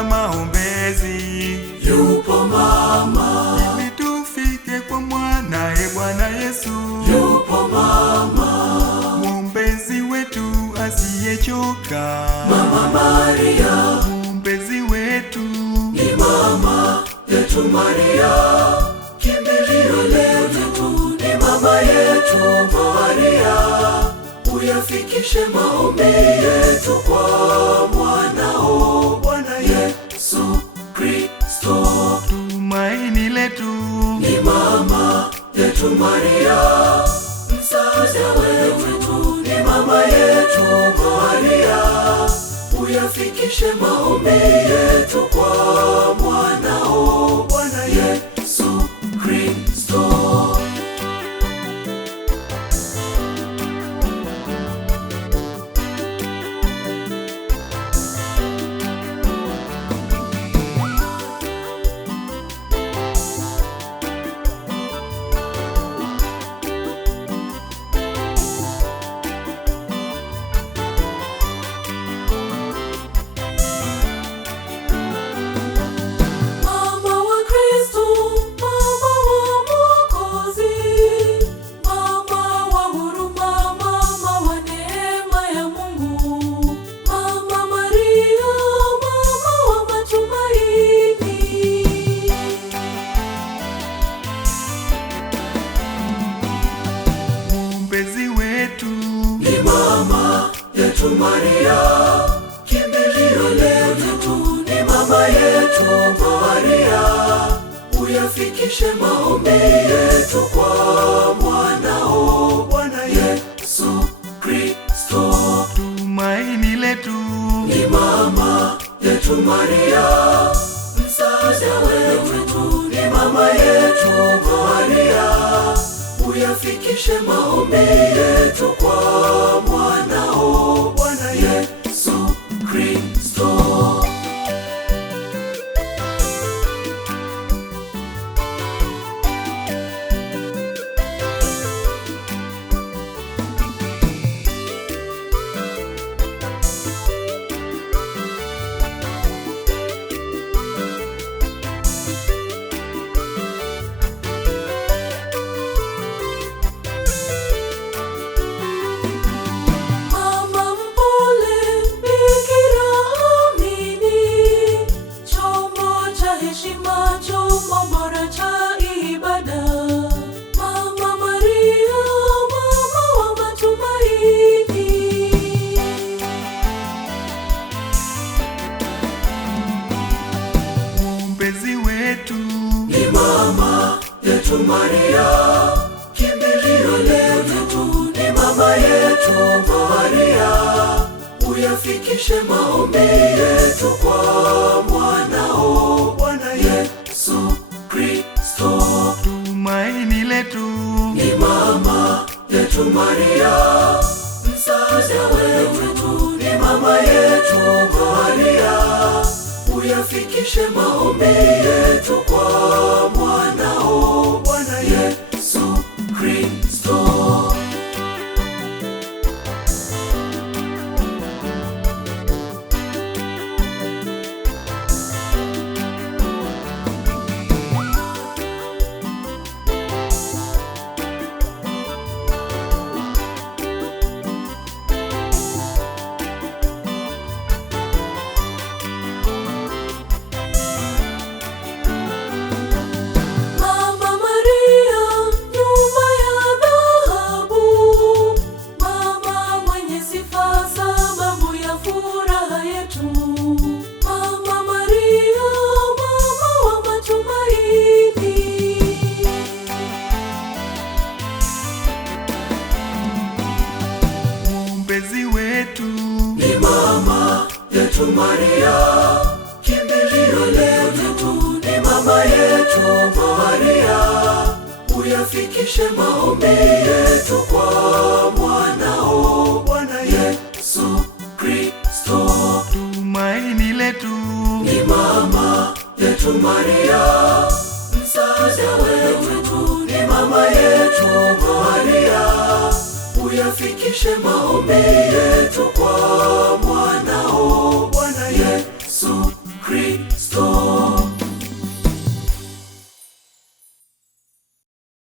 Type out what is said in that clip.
ya maombezi. Yupo mama, ili tufike kwa mwanae Bwana Yesu. yupo mama, Mwombezi wetu asiyechoka, Mama Maria, mwombezi wetu. ni mama yetu Maria, kimbilio letu, ni mama yetu Maria, uyafikishe maombi yetu kwa mwanao Bwana Yesu Kristo. Tumaini letu Ni mama yetu Maria, msaada wetu, ni mama yetu Maria, uyafikishe maombi yetu kwa mwanao Bwana Yesu Kristo. Ni mama yetu Maria, kimbilio letu, ni mama yetu Maria, uyafikishe maombi yetu kwa mwanao Bwana Yesu Kristo. tumaini letu Ni mama yetu Maria, msaada wetu, ni mama yetu Maria, uyafikishe maombi yetu kwa mwanao Bwana Yesu Kristo. Ni mama yetu Maria, kimbilio letu, ni mama yetu Maria, uyafikishe maombi yetu kwa mwanao Bwana Yesu Kristo. tumaini letu Ni mama yetu Maria, msaada wetu, ni mama yetu Maria, uyafikishe maombi yetu kwa mwanao Bwana Yesu Kristo. Ni mama yetu Maria, kimbilio letu, ni mama yetu Maria, uyafikishe maombi yetu kwa mwanao Bwana Yesu Kristo. tumaini letu Ni mama yetu Maria, msaada wetu, ni mama yetu Maria, uyafikishe maombi yetu kwa mwanao